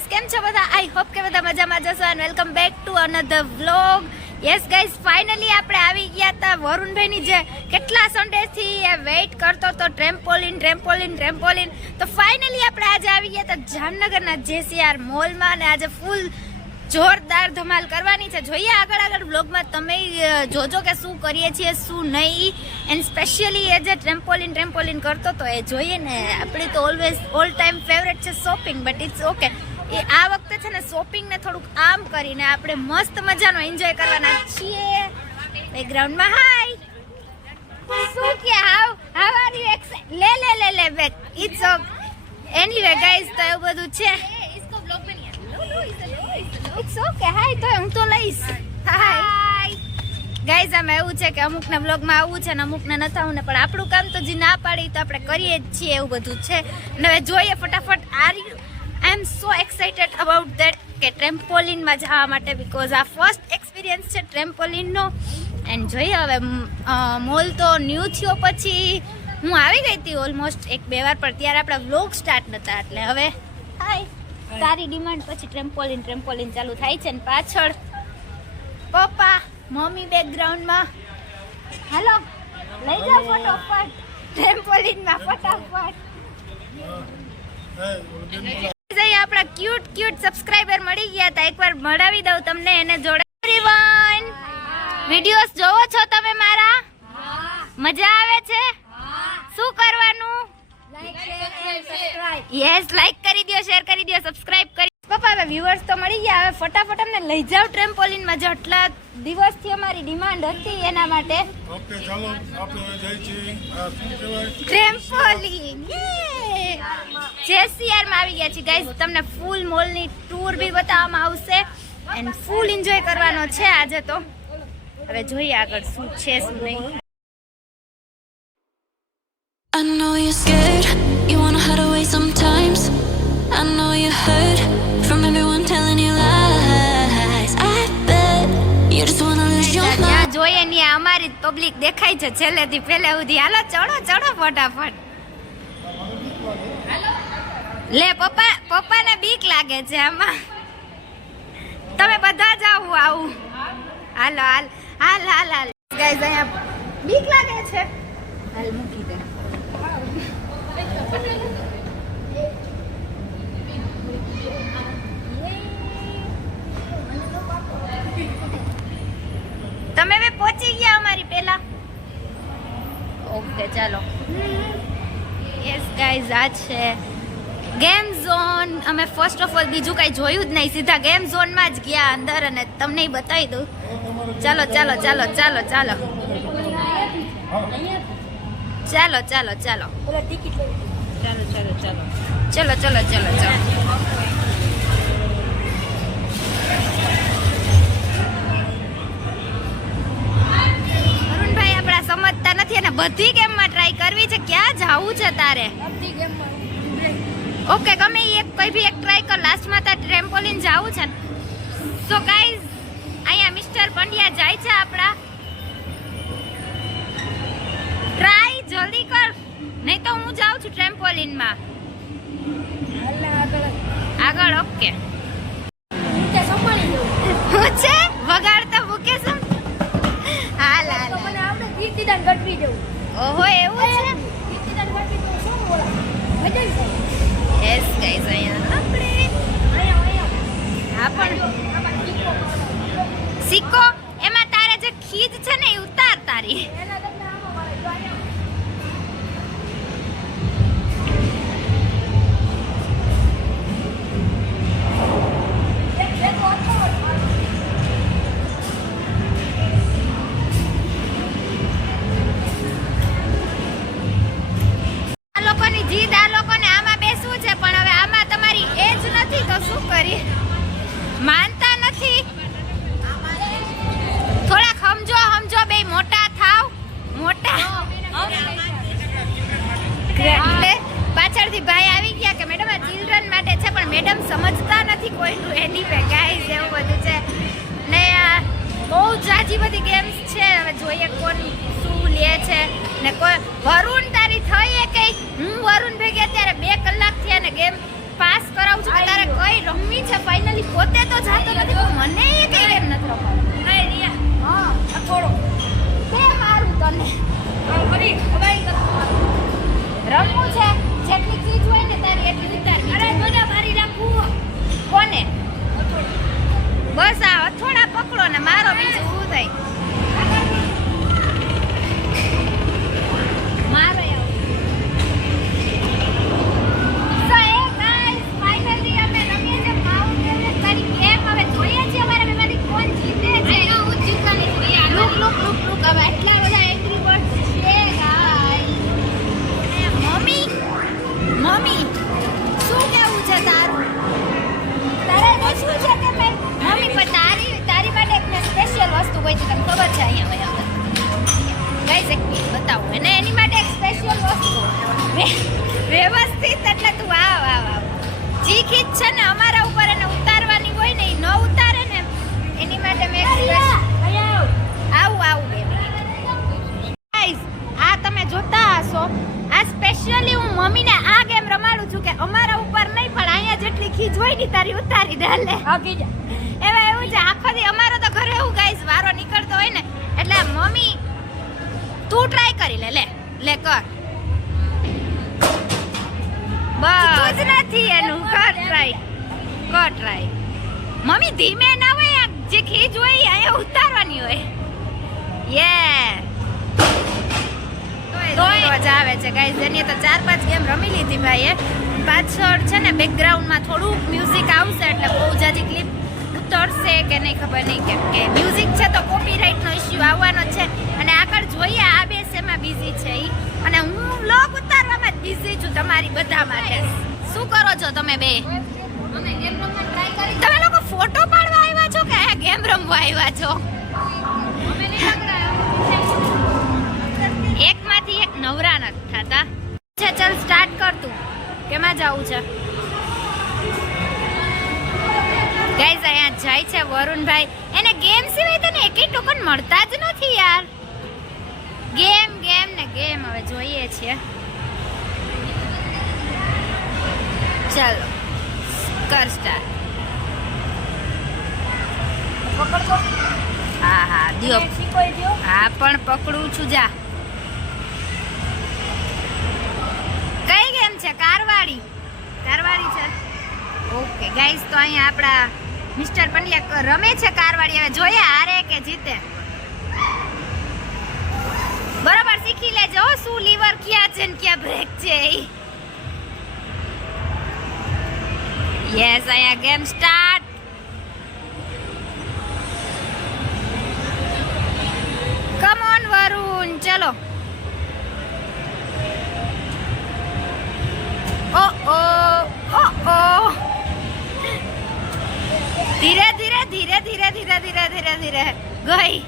Guys, કેમ છો બધા? આઈ હોપ કે બધા મજામાં જશો and welcome back to another vlog. Yes guys, finally આપણે આવી ગયા હતા વરુણભાઈની જે કેટલા સન્ડેથી વેઇટ કરતો તો ટ્રેમ્પોલિન. તો ફાઇનલી આપણે આજે આવી ગયા હતા જામનગરના જેસીઆર મોલમાં અને આજે ફૂલ જોરદાર ધમાલ કરવાની છે. જોઈએ આગળ વ્લોગમાં તમે જોજો કે શું કરીએ છીએ શું નહીં. એન્ડ સ્પેશિયલી એ જે ટ્રેમ્પોલિન કરતો તો એ જોઈએ ને. આપણી તો ઓલવેઝ ઓલ ટાઈમ ફેવરેટ છે શોપિંગ, બટ ઇટ્સ ઓકે. એ આ વખતે છે ને શોપિંગને થોડુંક આમ કરીને આપણે મસ્ત મજાનો એન્જોય કરવાના છીએ. બેકગ્રાઉન્ડમાં હાય શું કે હાવ આર યુ એક્સાઇટેડ લે back it's okay. Anyway guys, તો એવું બધું છે. It's okay. હાય તો હું તો લઈશ. હાય ગાઈઝ, આમાં એવું છે કે અમુકના વ્લોગમાં આવવું છે ને અમુકને નથી આવવું ને, પણ આપણું કામ તો જે ના પાડી તો આપણે કરીએ જ છીએ. એવું બધું છે. અને હવે જોઈએ ફટાફટ. આઈ એમ સો એક્સાઇટેડ અબાઉટ ધેટ કે ટ્રેમ્પોલિનમાં જવા માટે, બીકોઝ આ ફર્સ્ટ એક્સપિરિયન્સ છે ટ્રેમ્પોલિનનો. એન્ડ જોઈએ હવે. મોલ તો ન્યૂ થયો પછી હું આવી ગઈ હતી ઓલમોસ્ટ 1-2 વાર, પણ ત્યારે આપણા વ્લોગ સ્ટાર્ટ નહોતા. એટલે હવે હાય તારી ડિમાન્ડ પછી ટ્રેમ્પોલિન ચાલુ થાય છે ને પાછળ પપ્પા મમ્મી બેકગ્રાઉન્ડમાં. હાલો લઈ જાઓ ફટાફટ ટ્રેમ્પોલિનમાં ફટાફટ. આપણા ક્યુટ સબસ્ક્રાઇબર મળી ગયા હતા. એકવાર મળાવી દઉં તમને એને જોડે. એવરીવન, વિડિયોઝ જોવો છો તમે મારા? મજા આવે છે? શું કરવાનું? યસ, લાઈક કરી દો, શેર કરી દો, સબસ્ક્રાઇબ કરી. પપ્પા હવે વ્યુઅર્સ તો મળી ગયા. હવે ફટાફટ અમને લઈ જાઓ ટ્રેમ્પોલિનમાં. જેટલા દિવસથી અમારી ડિમાન્ડ હતી એના માટે. ઓકે ચાલો આપણે જઈ છીએ શું કહેવાય ટ્રેમ્પોલિન. જેસીઆર માં આવી ગયા છે ગાઈઝ. તમને ફૂલ મોલની ટૂર બી બતાવવામાં આવશે એન્ડ ફૂલ એન્જોય કરવાનો છે આજે તો. હવે જોઈએ આગળ શું છે શું નહીં. I know you're scared, you wanna hide away sometimes. I know you hurt from everyone telling you lies. I bet you just wanna lose your mind. ત્યાં જોઈએ ને અમારી પબ્લિક દેખાય છે છેલ્લેથી પહેલે સુધી. હાલો ચડો ફટાફટ. લે પપ્પાને બીક લાગે છે આમાં. તમે બધા જાવ આવું. હાલ ગાઈઝ, અહીંયા બીક લાગે છે. હાલ મૂકી દે. તમે બે પહોંચી ગયા અમારી પહેલા. ઓકે ચાલો. યસ ગાઈઝ, આ છે ગેમ ઝોન. અમે ફર્સ્ટ ઓફ ઓલ બીજું કઈ જોયું જ નહીં, સીધા ગેમ ઝોનમાં જ ગયા અંદર અને તમને બતાવી દઉં. ચાલો ચલો. વરુણભાઈ આપણા સમજતા નથી અને બધી ગેમમાં ટ્રાય કરવી છે. ક્યાં જાવું છે તારે? ઓકે, ગમે કોઈ બી એક ટ્રાય કર. લાસ્ટમાં તાર ટ્રેમ્પોલિન જાવું છે. સો ગાઈઝ, અહીંયા મિસ્ટર પંડ્યા જાય છે આપણા. ટ્રાય જલ્દી કર, નહીં તો હું જાઉં છું ટ્રેમ્પોલિનમાં. આગળ. ઓકે, હું છે વગાડતા મૂકે છે. હાલ ઓહો એવું છે. યસ ગાઈઝ, અહીંયા આપણે હા પણ સિક્કો એમાં તારે જે ખીજ છે ને એ ઉતાર તારી. આ લોકોની જીદ, આ લોકોને આમાં બેસવું છે, પણ હવે આમાં તમારી એજ નથી તો શું કરી. માનતા નથી. થોડા સમજો બે મોટા થાવ. એટલે પાછળથી ભાઈ આવી ગયા કે મેડમ આ ચિલ્ડ્રન માટે છે, પણ મેડમ સમજતા નથી કોઈનું. એનીવે ગાઈઝ, એવું બધું છે ને. બહુ જાજી બધી ગેમ્સ છે. હવે જોઈએ કોણ શું લે છે ને. કોઈ વરુણ તારી થઈ એ કઈ? હું વરુણ ભેગી અત્યારે 2 કલાક થયા ને ગેમ પાસ કરાવું છું. તારે કઈ રમવી મમ્મી છે ફાઇનલી પોતે તો જાતો નથી પણ મને એ કઈ કેમ નથી રમાડતો કઈ રિયા હા આ થોડો કે મારું તને ફરી રમવું છે જેટલી ચીજ હોય ને તારી એટલી ઉતારવી અરે બધા મારી રાખવું કોને બસ આ હથોડા પકડો ને મારો બીજું ઊભું થાય મારો મમ્મી શું કેવું છે તારું તારે પૂછવું છે કે મેં મમ્મી પણ તારી માટે એક મેં સ્પેશિયલ વસ્તુ કોઈ તને ખબર છે અહીંયા ગાઈસ એક મિનિટ બતાવું અને એની માટે એક સ્પેશિયલ વસ્તુ વ્યવસ્થિત એટલે તું આવ જી ખીચ છે ને અમારા ઉપર એને ઉતારવાની હોય ને એ ન ઉતારે ને એની માટે મેં આવું બે મિનિટ ગાઈસ આ તમે જોતા હશો આ સ્પેશિયલી હું મમ્મીને આ ગેમ રમાડું છું કે અમારા ઉપર નહીં પણ અહીંયા જેટલી ખીજ હોય ને તારી ઉતારી ડાલે એવા એવું છે આખો દી અમારો તો ઘરે એવું ગાઈસ વારો નીકળતો હોય ને એટલે મમ્મી તું ટ્રાય કરી લે કર બસ નથી એનું કર ટ્રાય મમ્મી ધીમે ના હોય જે ખીજ હોય અહીંયા ઉતારવાની હોય તોય જ આવે છે ગાઈસ એની તો 4-5 ગેમ રમી લીધી ભાઈએ પાછળ છે ને બેકગ્રાઉન્ડમાં થોડુંક મ્યુઝિક આવશે એટલે બહુ જાજી ક્લિપ ઉતરશે કે નહીં ખબર નહીં કેમ કે મ્યુઝિક છે તો કોપીરાઇટનો ઇશ્યુ આવવાનો છે અને આગળ જોઈએ આ બે શેમાં બિઝી છે ઈ અને હું વ્લોગ ઉતારવામાં જ બિઝી છું તમારી બધા માટે શું કરો છો તમે બે અમે ગેમ રમવા ટ્રાય કરી તમે લોકો ફોટો પાડવા આવ્યા છો કે ગેમ રમવા આવ્યા છો અમે નહીં એકમાંથી એક નવરા નથી થતા છે ચલ સ્ટાર્ટ કર તું કેમાં જાવું છે ગાઈસ અહીંયા જાય છે વરુણભાઈ એને ગેમ સિવાય તને એકેય ટોકન મળતા જ નથી યાર ગેમ ને ગેમ હવે જોઈએ છીએ ચાલો કર સ્ટાર્ટ પકડતો હા દિયો હા પણ પકડું છું જા કઈ ગેમ છે કારવાડી છે ઓકે ગાઈસ તો અહીંયા આપણા મિસ્ટર પંડ્યા રમે છે કારવાડી હવે જોઈએ હારે કે જીતે બરોબર શીખી લેજો શું લીવર ક્યાં છે ને ક્યાં બ્રેક છે યસ અહીંયા game start come on Varun ચલો ઓ ધીરે ગઈ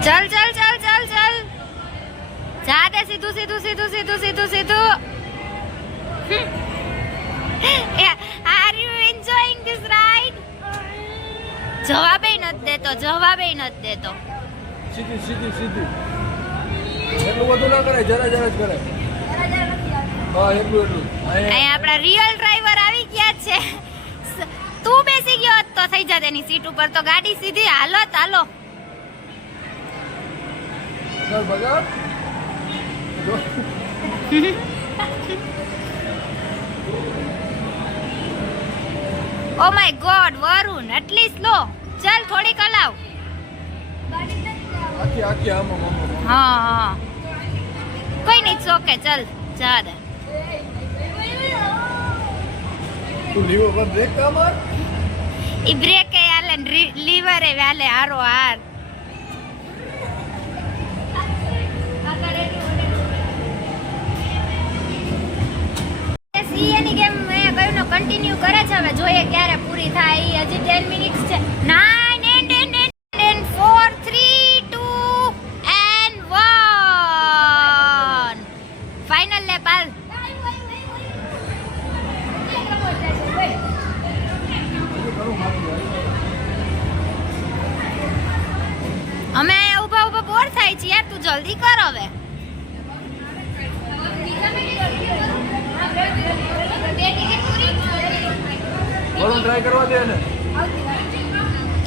चल जा दे सीधू are you enjoying this ride जवाबे नत देतो સીધી એટલું બધું ના કરે જરા જ કરે હા એટલું અહીંયા આપણા રિયલ ડ્રાઈવર આવી ગયા છે તું બેસી ગયો હોત તો થઈ જાત એની સીટ ઉપર તો ગાડી સીધી હાલો ચાલ ભગત ઓ માય ગોડ વરુણ એટલી સ્લો ચાલ થોડીક હલાવ આખી હા કોઈ નહીં ચોકે ચાલ જા દે તું લીવર પર બ્રેક કા માર ઈ બ્રેક એ આલે લીવર એ વાલે હારો હાર એની ગેમ મેં કહ્યું ને કન્ટિન્યુ કરે છે હવે જોઈએ ક્યારે પૂરી થાય હજી 10 મિનિટ્સ છે 9 and 4 3 2 and 1 જલ્દી કર હવે. વરુણ ટ્રાય કરવા દે ને.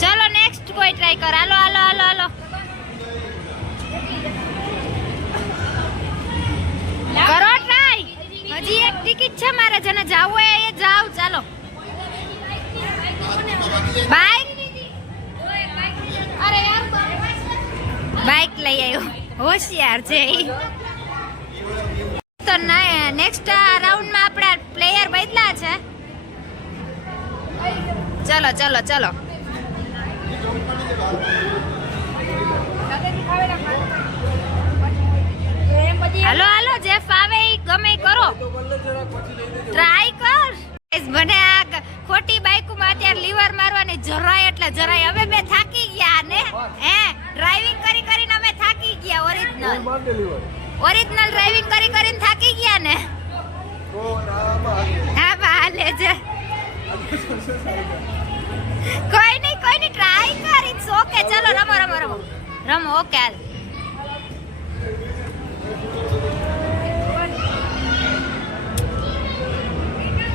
ચલો નેક્સ્ટ કોઈ ટ્રાય કર. હાલો હાલો હાલો હાલો કરો ટ્રાય. હજી એક ટિકિટ છે મારે, જેને જાવું હોય એ જાવ. ચાલો બાઈક બાઈક લઈ આવ્યો, હોશિયાર છે ઈ. તો નેક્સ્ટ રાઉન્ડમાં આપણા પ્લેયર બદલા છે. ચલો ચલો ચલો હાલો હાલો, જે ફાવે ઈ ગમે ઈ કરો, ટ્રાય કર. મને આ ખોટી બાઈકમાં અત્યારે લીવર મારવાની જરાય એટલે જરાય. હવે મેં થાકી ગયા ને, હે ડ્રાઇવિંગ કરી કરીને અમે થાકી ગયા. ઓરિજિનલ ડ્રાઇવિંગ કરી કરીને થાકી ગયા ને. હા બા હાલે છે. કોઈ નહીં ટ્રાય કર. It's okay. ચલો રમો રમો રમો રમો. ઓકે હાલ.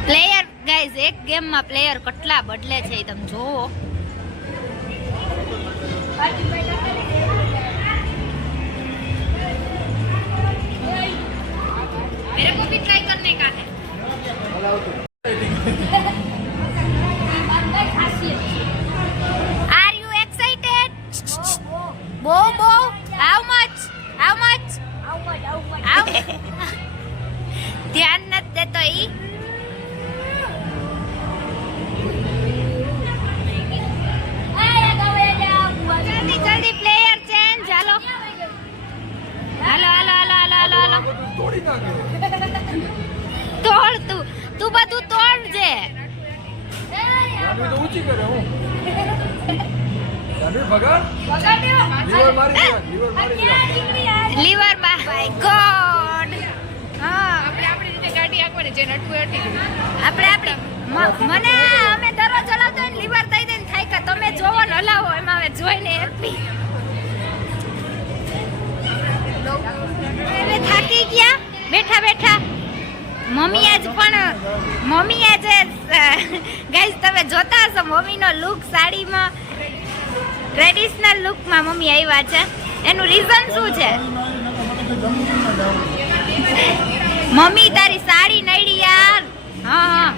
પ્લેયર ગાઈઝ, એક ગેમમાં પ્લેયર કેટલા બદલે છે તમે જોવો. मेरे को भी ट्राई करने का है. Are you excited? Bo. How much? ધ્યાન નથી દેતો ઈ. જલ્દી પ્લેયર ચેન્જ. હાલો હાલો હાલો હાલો હાલો હાલો. તોડ તું બધું તોડજે. જાનવી તો ઊંચી કરે હું. જાનવી ભગા લીવર મારી લીવર બાય ગોડ. હા આપણે આપણી રીતે ગાડી આંકવાની, જે નટવું અટી ગયું. આપણે મને અમે દરરોજ ચલાવતો હોય ને લીવર દઈ દઈને થાય કે તમે જોવો ને હલાવો. એમાં હવે જોઈને હેપી. હવે થાકી ગયા બેઠા બેઠા. મમ્મી આજે ગાઈઝ તમે જોતા હશો મમ્મીનો લુક સાડીમાં, ટ્રેડિશનલ લુકમાં મમ્મી આવ્યા છે. એનું રીઝન શું છે? મમ્મી તારી સાડી નડી યાર. હા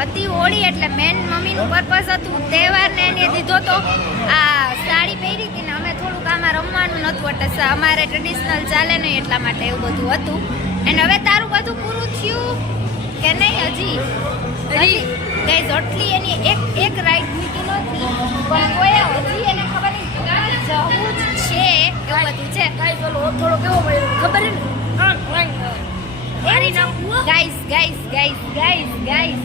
હતી હોળી એટલે મેન મમ્મીનું પર્પસ હતું તહેવારને એને દીધો તો આ સાડી પહેરી હતી ને અમે થોડુંક આમાં રમવાનું નહોતું એટલે અમારે ટ્રેડિશનલ ચાલે નહીં એટલા માટે એવું બધું હતું. અને હવે તારું બધું પૂરું થયું કે નહીં? હજી ગાઈઝ આટલી એની એક રાઈડ મૂકી નથી પણ કોઈ હજી એને ખબર નહીં જવું જ છે એવું બધું છે. થોડો કેવો ખબર ને guys.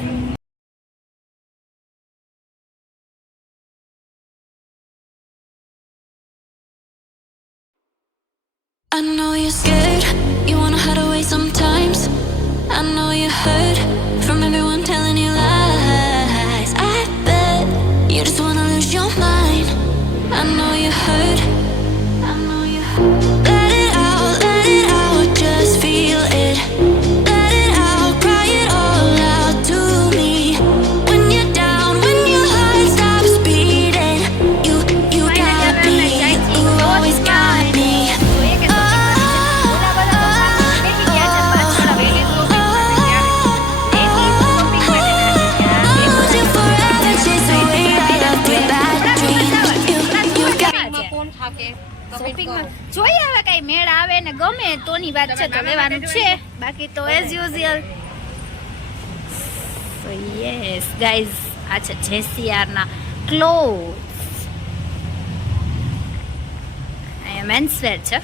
I know you're scared, you wanna hide away sometimes. I know you're hurt from everyone telling you lies. I bet you just wanna lose your mind. I know you're hurt, I know you're hurt. Let it out, just feel it. Let it out, cry it all out to me. When you're down, when your heart stops beating, you got me, you always got me. શોપિંગમાં જોઈએ હવે કઈ મેળ આવે ને ગમે તોની વાત છે તો લેવાનું છે, બાકી તો એઝ યુઝ્યુઅલ. સો યસ ગાઈઝ, આ છે જેસીઆર ના ક્લોથ્સ. અહીંયા મેન્સ વેર છે.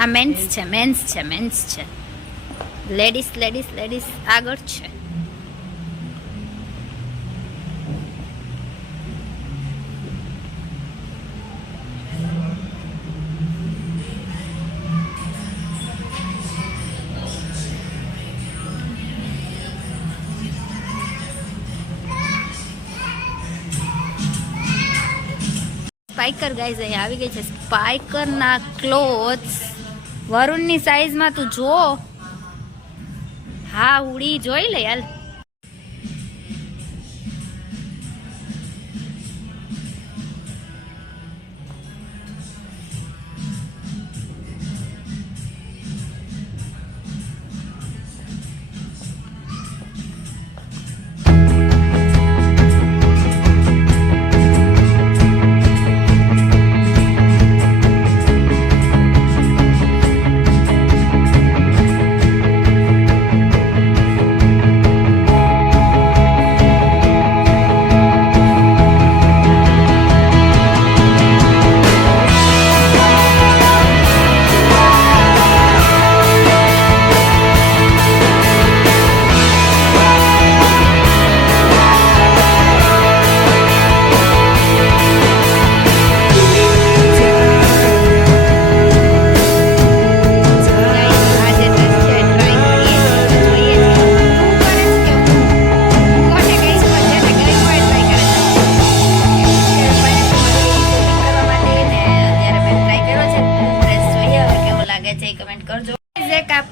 આ મેન્સ છે. લેડીઝ આગળ છે. સ્પાઈકર ગાઈઝ અહીંયા આવી ગઈ છે સ્પાઈકરના ક્લોથ્સ વરુણની સાઈઝમાં તું જો હા ઉડી જોઈ લે યાર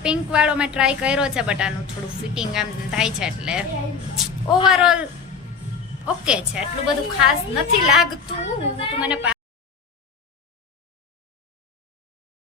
પિંક વાળો મેં ટ્રાય કર્યો છે બટ આનું થોડું ફિટિંગ આમ થાય છે એટલે ઓવરઓલ ઓકે છે એટલું બધું ખાસ નથી લાગતું તું મને